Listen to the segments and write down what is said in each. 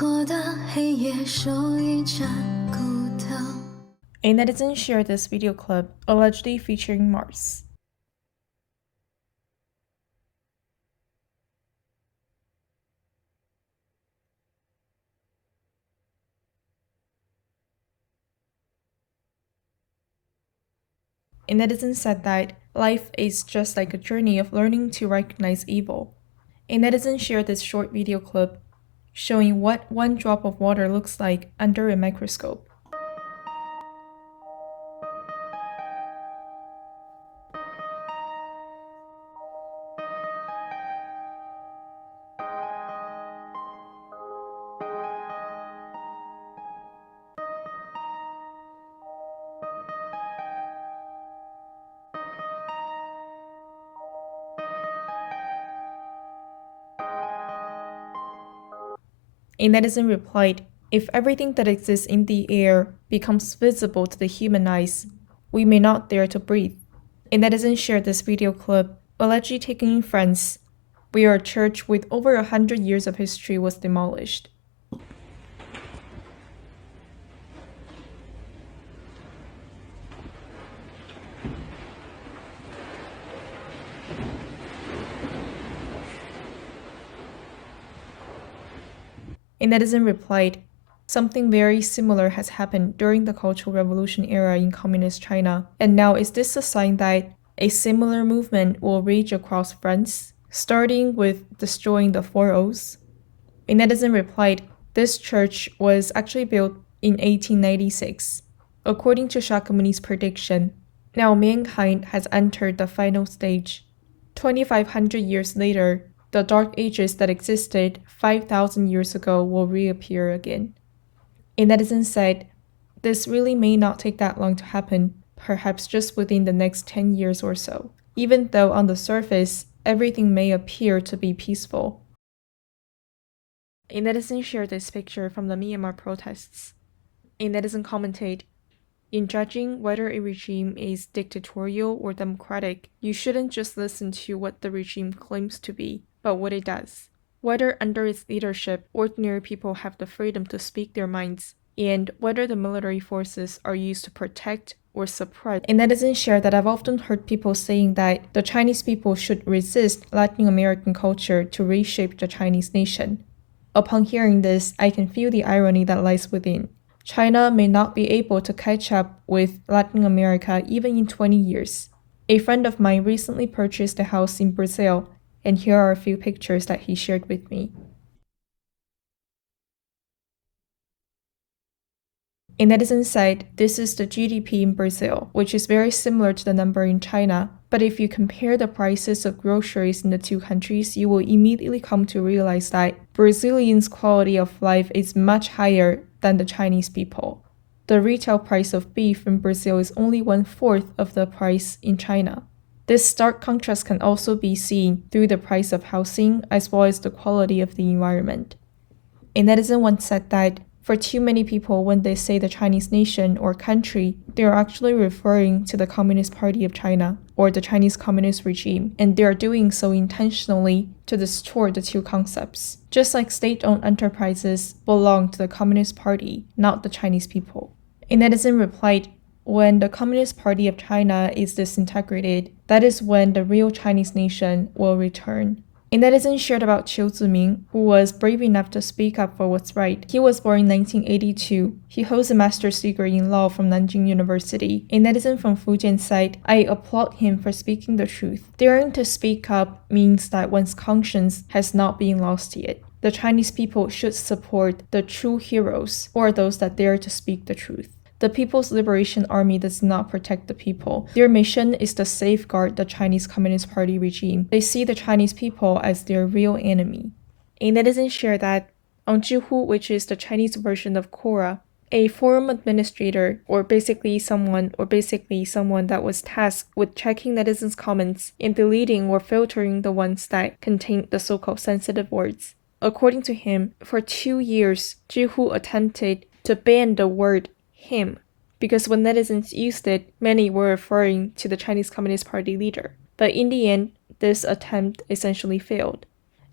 A netizen shared this video clip allegedly featuring Mars. A netizen said that life is just like a journey of learning to recognize evil. A netizen shared this short video clip showing what one drop of water looks like under a microscope. A netizen replied, "If everything that exists in the air becomes visible to the human eyes, we may not dare to breathe." A netizen shared this video clip allegedly taken in France, where a church with over 100 years of history was demolished. A netizen replied, "Something very similar has happened during the Cultural Revolution era in Communist China, and now is this a sign that a similar movement will rage across France, starting with destroying the Four O's?" A netizen replied, "This church was actually built in 1896. According to Shakyamuni's prediction, now mankind has entered the final stage. 2,500 years later, the dark ages that existed 5,000 years ago will reappear again." A netizen said, "This really may not take that long to happen, perhaps just within the next 10 years or so, even though on the surface, everything may appear to be peaceful." A netizen shared this picture from the Myanmar protests. A netizen commented, "In judging whether a regime is dictatorial or democratic, you shouldn't just listen to what the regime claims to be, but what it does. Whether under its leadership, ordinary people have the freedom to speak their minds, and whether the military forces are used to protect or suppress." A netizen shared that I've often heard people saying that the Chinese people should resist Latin American culture to reshape the Chinese nation. Upon hearing this, I can feel the irony that lies within. China may not be able to catch up with Latin America even in 20 years. A friend of mine recently purchased a house in Brazil, and here are a few pictures that he shared with me. A netizen said, "This is the GDP in Brazil, which is very similar to the number in China. But if you compare the prices of groceries in the two countries, you will immediately come to realize that Brazilians' quality of life is much higher than the Chinese people. The retail price of beef in Brazil is only 1/4 of the price in China." This stark contrast can also be seen through the price of housing as well as the quality of the environment. A netizen once said that for too many people, when they say the Chinese nation or country, they are actually referring to the Communist Party of China or the Chinese Communist regime, and they are doing so intentionally to distort the two concepts. Just like state-owned enterprises belong to the Communist Party, not the Chinese people. A netizen replied, "When the Communist Party of China is disintegrated, that is when the real Chinese nation will return." A netizen shared about Qiu Ziming, who was brave enough to speak up for what's right. He was born in 1982. He holds a master's degree in law from Nanjing University. A netizen from Fujian said, "I applaud him for speaking the truth. Daring to speak up means that one's conscience has not been lost yet. The Chinese people should support the true heroes, or those that dare to speak the truth. The People's Liberation Army does not protect the people. Their mission is to safeguard the Chinese Communist Party regime. They see the Chinese people as their real enemy." A netizen shared that on Zhihu, which is the Chinese version of Quora, a forum administrator, or basically someone that was tasked with checking netizens' comments and deleting or filtering the ones that contained the so-called sensitive words. According to him, for 2 years, Zhihu attempted to ban the word him, because when netizens used it, many were referring to the Chinese Communist Party leader. But in the end, this attempt essentially failed.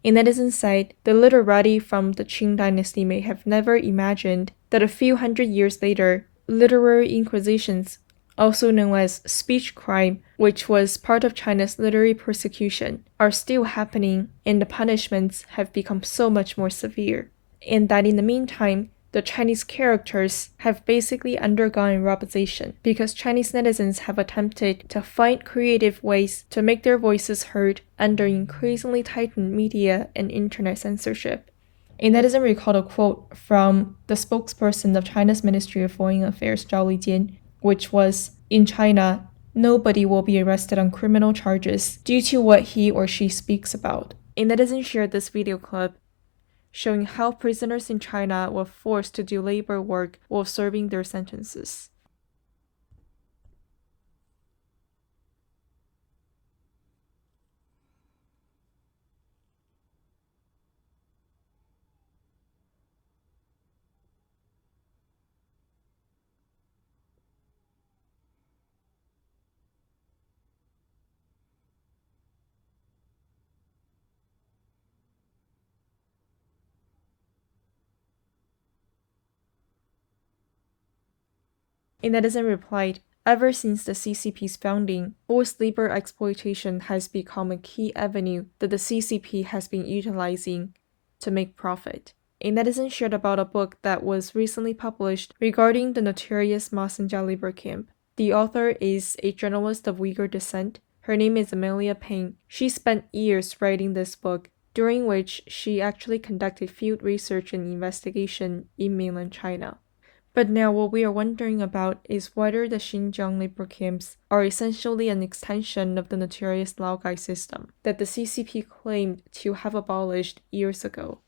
In netizens' side, the literati from the Qing dynasty may have never imagined that a few hundred years later, literary inquisitions, also known as speech crime, which was part of China's literary persecution, are still happening, and the punishments have become so much more severe. And that in the meantime, the Chinese characters have basically undergone robotisation because Chinese netizens have attempted to find creative ways to make their voices heard under increasingly tightened media and internet censorship. A netizen recalled a quote from the spokesperson of China's Ministry of Foreign Affairs, Zhao Lijian, which was, "In China, nobody will be arrested on criminal charges due to what he or she speaks about." A netizen shared this video clip showing how prisoners in China were forced to do labor work while serving their sentences. A netizen replied, "Ever since the CCP's founding, forced labor exploitation has become a key avenue that the CCP has been utilizing to make profit." A netizen shared about a book that was recently published regarding the notorious Masenja labor camp. The author is a journalist of Uyghur descent. Her name is Amelia Peng. She spent years writing this book, during which she actually conducted field research and investigation in mainland China. But now what we are wondering about is whether the Xinjiang labor camps are essentially an extension of the notorious Laogai system that the CCP claimed to have abolished years ago.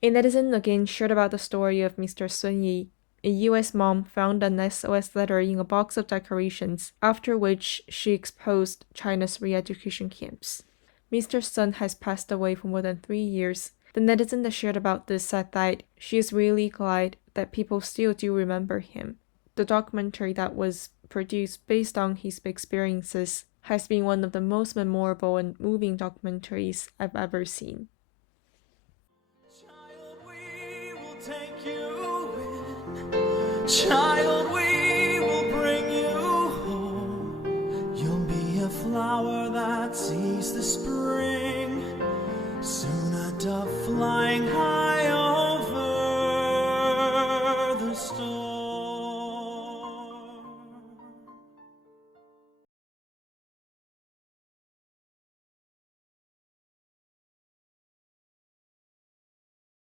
A netizen again shared about the story of Mr. Sun Yi. A US mom found an SOS letter in a box of decorations, after which she exposed China's re-education camps. Mr. Sun has passed away for more than 3 years. The netizen that shared about this said that she is really glad that people still do remember him. The documentary that was produced based on his experiences has been one of the most memorable and moving documentaries I've ever seen. Child, we will take you in. Child, we will bring you home. You'll be a flower that sees the spring. Soon a dove flying high